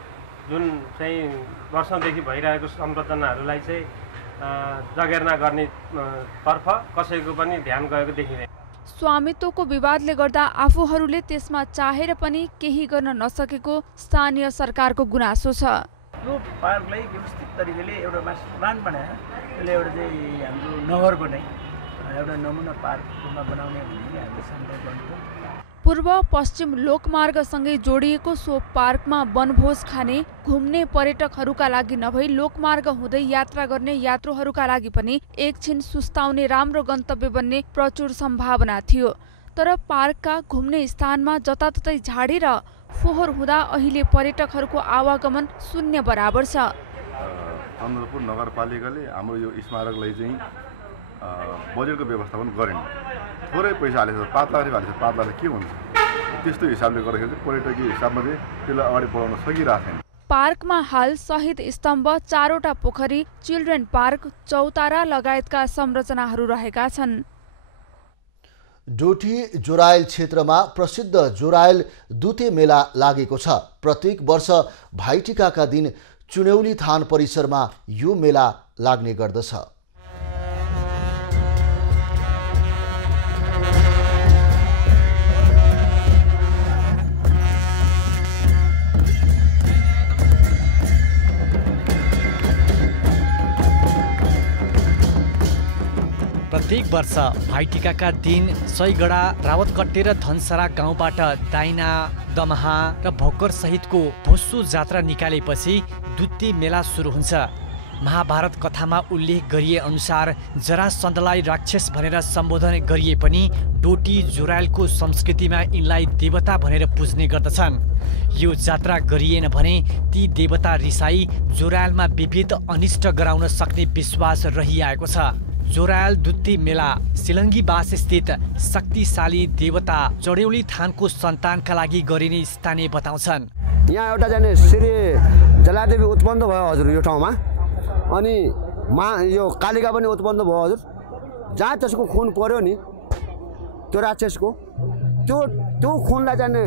जुन चाहिँ वर्षौँदेखि भइरहेको संरचनाहरूलाई चाहिँ जगेर्ना गर्ने तर्फ कसैको पनि ध्यान गएको देखिँदैन। स्वामित्वको विवादले गर्दा आफूहरूले त्यसमा चाहेर पनि केही गर्न नसकेको स्थानीय सरकारको गुनासो छ। यो पार्कलाई व्यवस्थित तरिकाले एउटा मास्टर प्लान बनाएर त्यसले एउटा चाहिँ हाम्रो नगरको नै एउटा नमुना पार्कमा बनाउने भन्ने हामीले सङ्कल्प गर्नु। पूर्व पश्चिम लोकमार्गसँगै जोडिएको सो पार्कमा वनभोज खाने घुम्ने पर्यटकहरूका लागि नभई लोकमार्ग हुँदै यात्रा गर्ने यात्रुहरूका लागि पनि एकछिन सुस्ताउने राम्रो गन्तव्य बन्ने प्रचुर सम्भावना थियो। तर पार्कका घुम्ने स्थानमा जताततै झाडी र फोहोर हुँदा अहिले पर्यटकहरूको आवागमन शून्य बराबर छ। चन्द्रपुर नगरपालिकाले हाम्रो यो स्मारकलाई चाहिँ बजेटको व्यवस्थापन गरेन। थोरै पैसा हालेको 5 लाख हालेको 5 लाख के हुन्छ? त्यस्तो हिसाबले गर्दाखेरि चाहिँ पर्यटकीय हिसाबमा चाहिँ त्यसलाई अगाडि बढाउन सकिरहेको छैन। पार्कमा हाल शहीद स्तम्भ, 4 वटा पोखरी, चिल्ड्रेन पार्क, चौतारा लगायतका संरचनाहरू रहेका छन्। डोटी जोरायल क्षेत्रमा प्रसिद्ध जोरायल दुते मेला लागेको छ। प्रत्येक वर्ष भाइटिकाका दिन चुन्यौली थान परिसरमा यो मेला लाग्ने गर्दछ। प्रत्येक वर्ष भाइटिकाका दिन सैगडा, रावतकट्टे र धनसरा गाउँबाट दाइना, दमहा र भोकर सहितको भोस्सो जात्रा निकालेपछि दुत्ते मेला सुरु हुन्छ। महाभारत कथामा उल्लेख गरिए अनुसार जरासन्धलाई राक्षस भनेर सम्बोधन गरिए पनि डोटी जोरायलको संस्कृतिमा यिनलाई देवता भनेर पुज्ने गर्दछन्। यो जात्रा गरिएन भने ती देवता रिसाई जोरायलमा विविध अनिष्ट गराउन सक्ने विश्वास रहिआएको छ। जोरायल दुत्ते मेला सिलङ्गीबास स्थित शक्तिशाली देवता चढेउली थानको सन्तानका लागि गरिने स्थानीय बताउँछन्। यहाँ एउटा जाने श्री जलादेवी उत्पन्न भयो हजुर यो ठाउँमा, अनि यो कालिका पनि उत्पन्न भयो हजुर। जहाँ त्यसको खुन पर्यो नि त्यो राक्षसको, त्यो खुनलाई जाने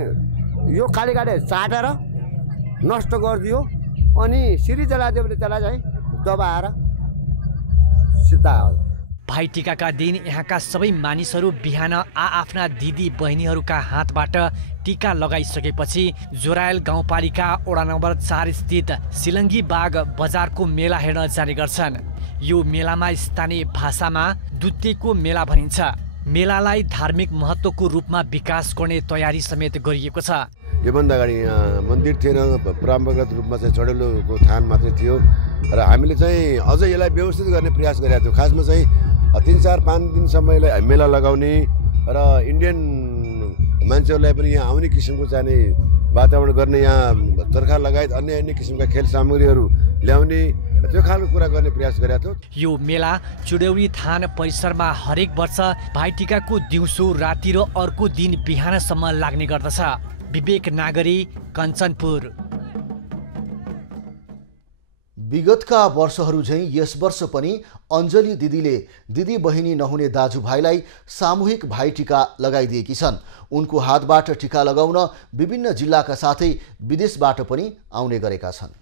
यो कालिकाले चाटेर नष्ट गरिदियो, अनि श्री जलादेवीले त्यसलाई चाहिँ दबाएर सिद्धायो। भाइटिकाका दिन यहाँका सबै मानिसहरू बिहान आफ्ना दिदी बहिनीहरूका हातबाट टीका लगाइसकेपछि जोरायल गाउँपालिका वडा नम्बर 4 स्थित सिलङ्गी बाग बजारको मेला हेर्न जाने गर्छन्। यो मेलामा स्थानीय भाषामा दुत्तेको मेला भनिन्छ। मेलालाई धार्मिक महत्त्वको रूपमा विकास गर्ने तयारी समेत गरिएको छ। योभन्दा अगाडि यहाँ मन्दिर थिएन, परम्परागत रूपमा चाहिँ चढेलोको थान मात्रै थियो र हामीले चाहिँ अझ यसलाई व्यवस्थित गर्ने प्रयास गरेका थियौँ। खासमा चाहिँ 3-4-5 दिनसम्म यसलाई मेला लगाउने र इन्डियन मान्छेहरूलाई पनि यहाँ आउने किसिमको चाहिँ वातावरण गर्ने, यहाँ चर्खा लगायत अन्य किसिमका खेल सामग्रीहरू ल्याउने, त्यो खालको कुरा गर्ने प्रयास गरेका थियौँ। यो मेला चुडेउली थान परिसरमा हरेक वर्ष भाइटिकाको दिउँसो, राति र अर्को दिन बिहानसम्म लाग्ने गर्दछ। विवेक नागरी, कञ्चनपुर। विगतका वर्षहरू झैँ यस वर्ष पनि अञ्जली दिदीले दिदी बहिनी नहुने दाजुभाइलाई सामूहिक भाइटिका लगाइदिएकी छन्। उनको हातबाट टिका लगाउन विभिन्न जिल्लाका साथै विदेशबाट पनि आउने गरेका छन्।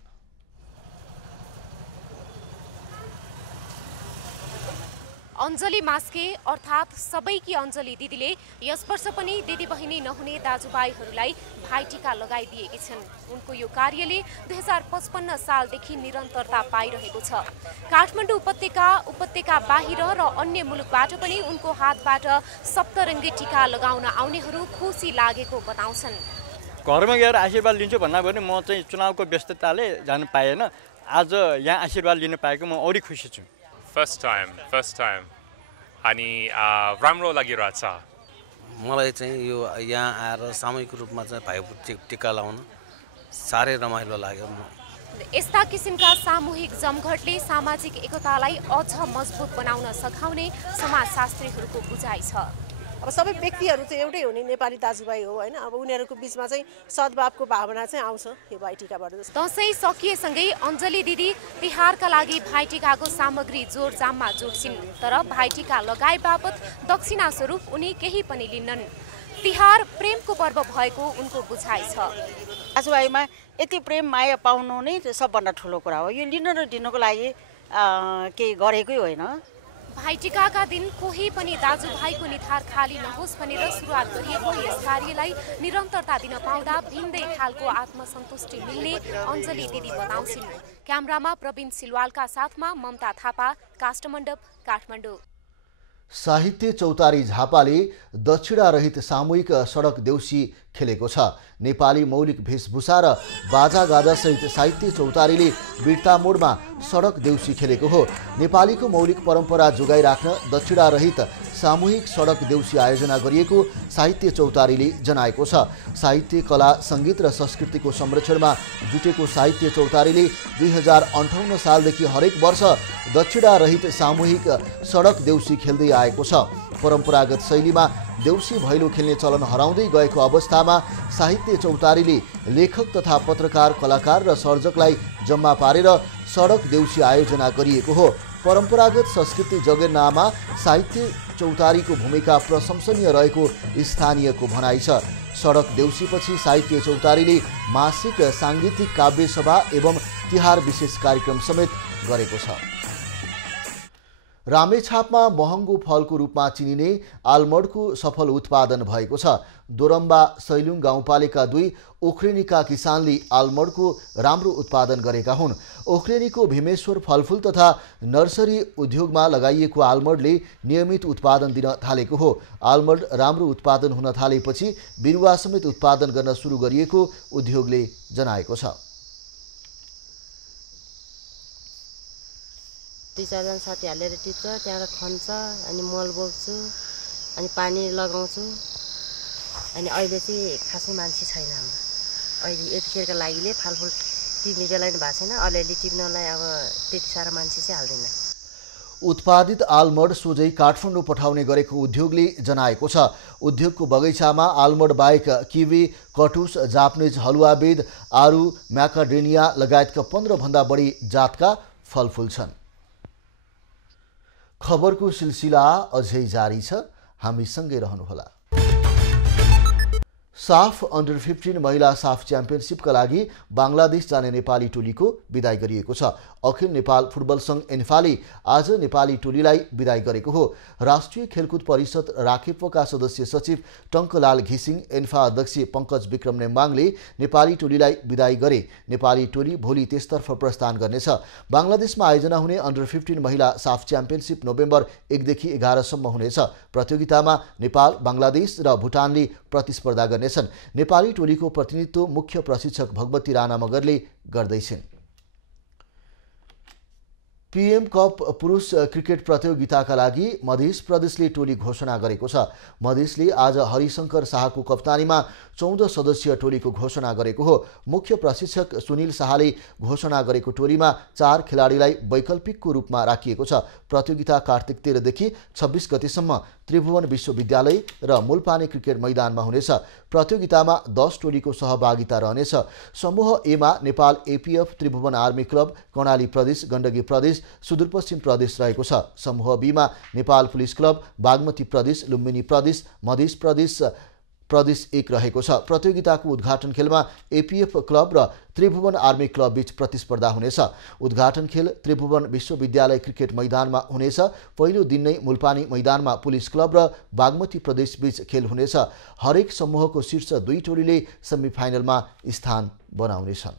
अञ्जली मास्के अर्थात् सबैकी अञ्जली दिदीले यस वर्ष पनि दिदी बहिनी नहुने दाजुभाइहरूलाई भाइटिका लगाइदिएकी छन्। उनको यो कार्यले 2055 सालदेखि निरन्तरता पाइरहेको छ। काठमाडौँ उपत्यका बाहिर र अन्य मुलुकबाट पनि उनको हातबाट सप्तरङ्गी टिका लगाउन आउनेहरू खुसी लागेको बताउँछन्। घरमा गएर आशीर्वाद लिन्छु भन्दा पनि म चाहिँ चुनावको व्यस्तताले जान पाएन। आज यहाँ आशीर्वाद लिन पाएको म औरी खुसी छु। फर्स्ट टाइम अनि राम्रो लागिरहेछ मलाई चाहिँ यो यहाँ आएर सामूहिक रूपमा चाहिँ भाइको टिका लाउन साह्रै रमाइलो लाग्यो। यस्ता किसिमका सामूहिक जमघटले सामाजिक एकतालाई अझ मजबुत बनाउन सघाउने समाजशास्त्रीहरूको बुझाइ छ। अब सबै व्यक्तिहरू चाहिँ एउटै हो नि, नेपाली दाजुभाइ हो हैन। अब उनीहरूको बीचमा चाहिँ सद्भावको भावना चाहिँ आउँछ यो भाइटिकाबाट। दसैँ सकिएसँगै अञ्जली दिदी तिहारका लागि भाइटिकाको सामग्री जोडजाममा जोड्छिन्, तर भाइटिका लगाए बापत दक्षिणा स्वरूप उनी केही पनि लिन्नन्। तिहार प्रेमको पर्व भएको उनको बुझाइ छ। दाजुभाइमा यति प्रेम माया पाउनु नै सबभन्दा ठुलो कुरा हो। यो लिन र दिनको लागि केही गरेकै होइन। भाइटिकाका दिन कोही पनि दाजुभाइको निधार खाली नहोस् भनेर सुरुवात गरिएको यस कार्यलाई निरन्तरता दिन पाउँदा भिन्दै खालको आत्मसन्तुष्टि मिल्ने अञ्जली दिदी बताउँछिन्। क्यामेरामा प्रवीण सिलवालका साथमा ममता थापा, काष्ठमण्डप, काठमाडौँ। साहित्य चौतारी झापाले दक्षिणारहित सामूहिक सडक देउसी खेलेको छ। नेपाली मौलिक वेशभूषा र बाजागाजासहित साहित्य चौतारीले बिर्तामोडमा सडक देउसी खेलेको हो। नेपालीको मौलिक परम्परा जोगाइराख्न दक्षिणारहित सामूहिक सडक देउसी आयोजना गरिएको साहित्य चौतारीले जनाएको छ। साहित्य, कला, सङ्गीत र संस्कृतिको संरक्षणमा जुटेको साहित्य चौतारीले 2058 सालदेखि हरेक वर्ष दक्षिणारहित सामूहिक सडक देउसी खेल्दै आएको छ। परम्परागत शैलीमा देउसी भैलो खेल्ने चलन हराउँदै गएको अवस्थामा साहित्य चौतारीले लेखक तथा पत्रकार, कलाकार र सर्जकलाई जम्मा पारेर सडक देउसी आयोजना गरिएको हो। परम्परागत संस्कृति जगेर्नामा साहित्य चौतारीको भूमिका प्रशंसनीय रहेको स्थानीयको भनाइ छ। सडक देउसीपछि साहित्य चौतारीले मासिक साङ्गीतिक काव्य सभा एवं तिहार विशेष कार्यक्रम समेत गरेको छ। रामेछापमा महँगो फलको रूपमा चिनिने आलमडको सफल उत्पादन भएको छ। दोरम्बा सैलुङ गाउँपालिका 2 ओख्रेनीका किसानले आलमडको राम्रो उत्पादन गरेका हुन्। ओख्रेनीको भीमेश्वर फलफुल तथा नर्सरी उद्योगमा लगाइएको आलमडले नियमित उत्पादन दिन थालेको हो। आलमड राम्रो उत्पादन हुन थालेपछि बिरुवा समेत उत्पादन गर्न सुरु गरिएको उद्योगले जनाएको छ। 2-4 जना साथी हालेर टिप्छ, त्यहाँबाट खन्छ, अनि मल बोक्छु, अनि पानी लगाउँछु। अनि अहिले चाहिँ खासै मान्छे छैन हाम्रो। अहिले यतिखेरका लागिले फलफुल टिप्ने बेला नि भएको छैन, अलिअलि टिप्नलाई अब त्यति साह्रो मान्छे चाहिँ हाल्दैन। उत्पादित आलमड सोझै काठमाडौँ पठाउने गरेको उद्योगले जनाएको छ। उद्योगको बगैँचामा आलमड बाहेक किवी, कटुस, जापानिज हलुवाबेद, आरू, म्याकाडेनिया लगायतका 15 भन्दा बढी जातका फलफुल छन्। खबरको सिलसिला अझै जारी छ, हामी सँगै रहनुहोला। साफ अन्डर 15 महिला साफ च्याम्पियनसिपका लागि बांग्लादेश जाने नेपाली टोलीको बिदाई गरिएको छ। अखिल नेपाल फुटबल संघ एन्फाले आज नेपाली टोलीलाई बिदाई गरेको हो। राष्ट्रिय खेलकुद परिषद राखेपका सदस्य सचिव टङ्कलाल घिसिङ, एन्फा अध्यक्ष पंकज विक्रम नेम्बाङले नेपाली टोलीलाई बिदाई गरे। नेपाली टोली भोलि त्यसतर्फ प्रस्थान गर्नेछ। बांग्लादेशमा आयोजना हुने अन्डर 15 महिला साफ च्याम्पियनसिप नोभेम्बर 1 देखि 11 सम्म हुनेछ। प्रतियोगितामा नेपाल, बांग्लादेश र भुटानले प्रतिस्पर्धा गर्नेछन्। नेपाली टोलीको प्रतिनिधित्व मुख्य प्रशिक्षक भगवती राणा मगरले गर्दैछन्। पीएम कप पुरुष क्रिकेट प्रतियोगिताका लागि मध्य प्रदेशले टोली घोषणा गरेको छ। मधेसले आज हरिशंकर शाहको कप्तानीमा 14 सदस्यीय टोलीको घोषणा गरेको हो। मुख्य प्रशिक्षक सुनिल शाहले घोषणा गरेको टोलीमा 4 खेलाडीलाई वैकल्पिकको रूपमा राखिएको छ। प्रतियोगिता कार्तिक 13 देखि 26 गतेसम्म त्रिभुवन विश्वविद्यालय र मुलपानी क्रिकेट मैदानमा हुनेछ। प्रतियोगितामा 10 टोलीको सहभागिता रहनेछ। समूह एमा Nepal APF, Tribhuvan army club, Karnali प्रदेश, गण्डकी प्रदेश, सुदूरपश्चिम प्रदेश रहेको छ। समूह बीमा नेपाल पुलिस क्लब, बागमती प्रदेश, लुम्बिनी प्रदेश, मध्य प्रदेश 1 रहेको छ। प्रतियोगिताको उद्घाटन खेलमा एपीएफ क्लब र त्रिभुवन आर्मी क्लब बीच प्रतिस्पर्धा हुनेछ। उद्घाटन खेल त्रिभुवन विश्वविद्यालय क्रिकेट मैदानमा हुनेछ। पहिलो दिन नै मुलपानी मैदानमा पुलिस क्लब र बागमती प्रदेश बीच खेल हुनेछ। हरेक समूहको शीर्ष 2 टोलीले सेमिफाइनलमा स्थान बनाउनेछन्।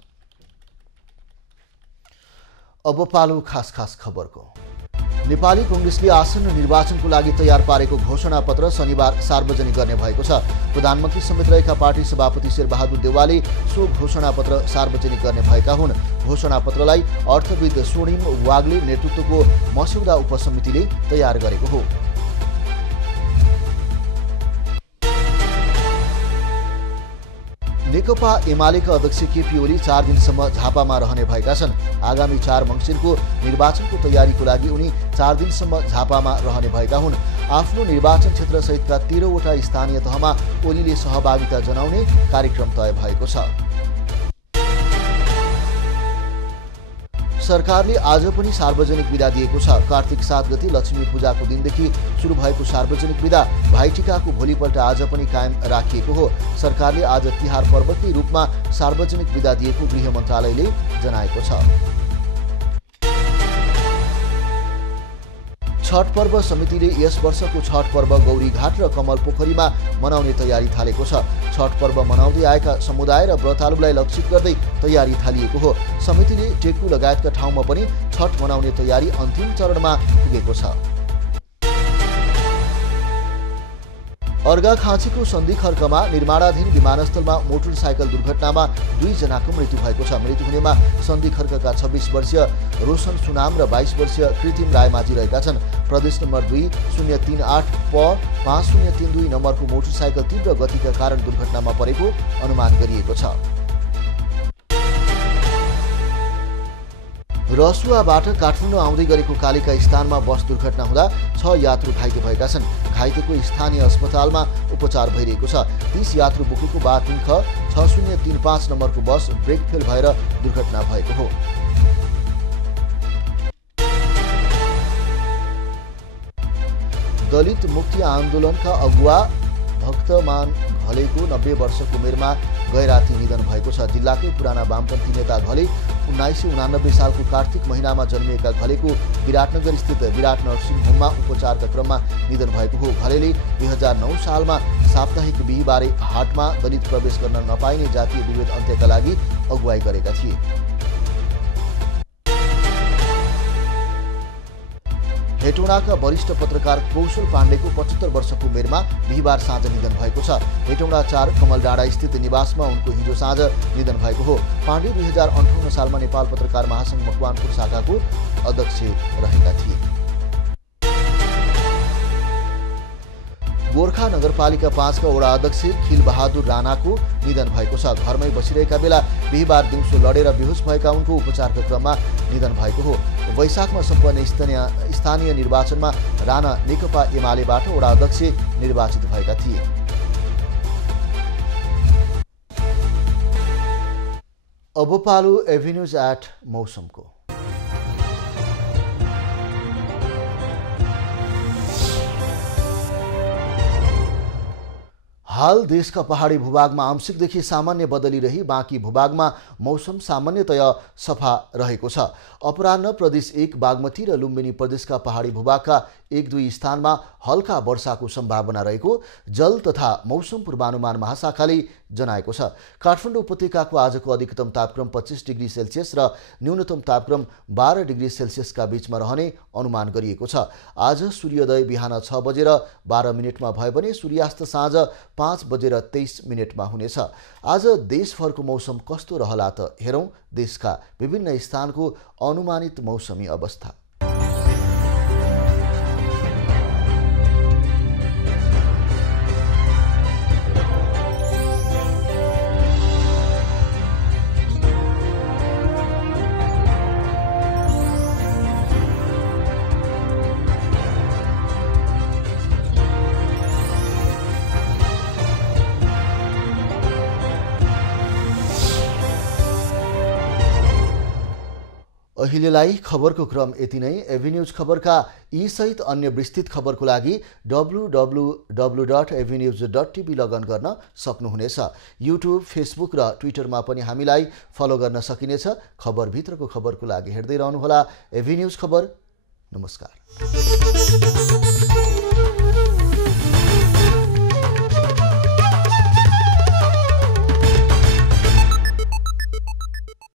अब पालो खास खबरको। नेपाली कांग्रेसले आसन्न निर्वाचनको लागि तयार पारेको घोषणापत्र शनिबार सार्वजनिक गर्ने भएको छ। प्रधानमन्त्री समेत रहेका पार्टी सभापति शेरबहादुर देउवाले सो घोषणापत्र सार्वजनिक गर्ने भएका हुन्। घोषणापत्रलाई अर्थविद स्वर्णिम वाग्ले नेतृत्वको मस्यौदा उपसमितिले तयार गरेको हो। नेकपा एमालेका अध्यक्ष केपी ओली 4 दिनसम्म झापामा रहने भएका छन्। आगामी 4 मङ्सिरको निर्वाचनको तयारीको लागि उनी 4 दिनसम्म झापामा रहने भएका हुन्। आफ्नो निर्वाचन क्षेत्र सहितका 13 वटा स्थानीय तहमा ओलीले सहभागिता जनाउने कार्यक्रम तय भएको छ। सरकारले आज पनि सार्वजनिक बिदा दिएको छ। कार्तिक 7 गते लक्ष्मी पूजाको दिनदेखि सुरु भएको सार्वजनिक बिदा भाइटिकाको भोलिपल्ट आज पनि कायम राखिएको हो। सरकारले आज तिहार पर्वकै रूपमा सार्वजनिक बिदा दिएको गृह मन्त्रालयले जनाएको छ। छठ पर्व समितिले यस वर्षको छठ पर्व गौरीघाट र कमल पोखरीमा मनाउने तयारी थालेको छ। छठ पर्व मनाउँदै आएका समुदाय र व्रतालुलाई लक्षित गर्दै तयारी थालिएको हो। समितिले टेकु लगायतका ठाउँमा पनि छठ मनाउने तयारी अन्तिम चरणमा पुगेको छ। अर्घाखाँचीको सन्धिखर्कमा निर्माणाधीन विमानस्थलमा मोटरसाइकल दुर्घटनामा 2 जनाको मृत्यु भएको छ। मृत्यु हुनेमा सन्धिखर्कका 26 वर्षीय रोशन सुनाम र 22 वर्षीय कृत्रिम रायमाझी रहेका छन्। प्रदेश नम्बर 2038 प 5032 नम्बरको मोटरसाइकल तीव्र गतिका कारण दुर्घटनामा परेको अनुमान गरिएको छ। रसुवाबाट काठमाडौँ आउँदै गरेको कालिका स्थानमा बस दुर्घटना हुँदा 6 यात्रु घाइते भएका छन्। घाइतेको स्थानीय अस्पतालमा उपचार भइरहेको छ। 30 यात्रु बोकेको बाथिङ ख 6035 नम्बरको बस ब्रेक फेल भएर दुर्घटना भएको हो। दलित मुक्ति आन्दोलनका अगुवा भक्तमान घलेको 90 वर्षको उमेरमा गैराती निधन भएको छ। जिल्लाकै पुराना वामपन्थी नेता घले 1989 सालको कार्तिक महिनामा जन्मिएका घलेको विराटनगर स्थित विराट नर्सिङ होममा उपचारका क्रममा निधन भएको हो। घलेले 2009 सालमा साप्ताहिक बिहीबारे हाटमा दलित प्रवेश गर्न नपाइने जातीय विभेद अन्त्यका लागि अगुवाई गरेका थिए। हेटौडाका वरिष्ठ पत्रकार कौशल पाण्डेको 75 वर्षको उमेरमा बिहीबार साँझ निधन भएको छ। हेटौडा 4 कमलडाँडा स्थित निवासमा उनको हिजो साँझ निधन भएको हो। पाण्डे 2058 सालमा नेपाल पत्रकार महासङ्घ मकवानपुर शाखाको अध्यक्ष रहेका थिए। गोर्खा नगरपालिका 5 का वडा अध्यक्ष खिलबहादुर राणाको निधन भएको छ। घरमै बसिरहेका बेला बिहीबार दिउँसो लडेर बेहोस भएका उनको उपचारका क्रममा निधन भएको हो। वैशाखमा सम्पन्न स्थानीय निर्वाचनमा राणा नेकपा एमालेबाट वडा अध्यक्ष निर्वाचित भएका थिए। अब पालो एभिन्यूज एट मौसमको। हाल देशका पहाडी भूभागमा आंशिकदेखि सामान्य बदली रही बाँकी भूभागमा मौसम सामान्यतया सफा रहेको छ। अपराह्न प्रदेश 1 बागमती र लुम्बिनी प्रदेशका पहाडी भूभागका 1-2 स्थानमा हल्का वर्षाको सम्भावना रहेको जल तथा मौसम पूर्वानुमान महाशाखाले जनाएको छ। काठमाडौँ उपत्यकाको आजको अधिकतम तापक्रम 25 डिग्री सेल्सियस र न्यूनतम तापक्रम 12 डिग्री सेल्सियसका बीचमा रहने अनुमान गरिएको छ। आज सूर्योदय बिहान 6 बजेर 12 मिनेटमा भयो भने सूर्यास्त साँझ 5 बजेर 23 मिनेटमा हुनेछ। आज देशभरको मौसम कस्तो रहला त हेरौं देशका विभिन्न स्थानको अनुमानित मौसमी अवस्था। अहिलेलाई खबरको क्रम यति नै। एभिन्यूज खबरका यी सहित अन्य विस्तृत खबरको लागि www.avnews.tv लगइन गर्न सक्नुहुनेछ। युट्युब, फेसबुक र ट्विटरमा पनि हामीलाई फलो गर्न सकिनेछ। खबरभित्रको खबरको लागि हेर्दै रहनुहोला एभिन्यूज खबर। नमस्कार।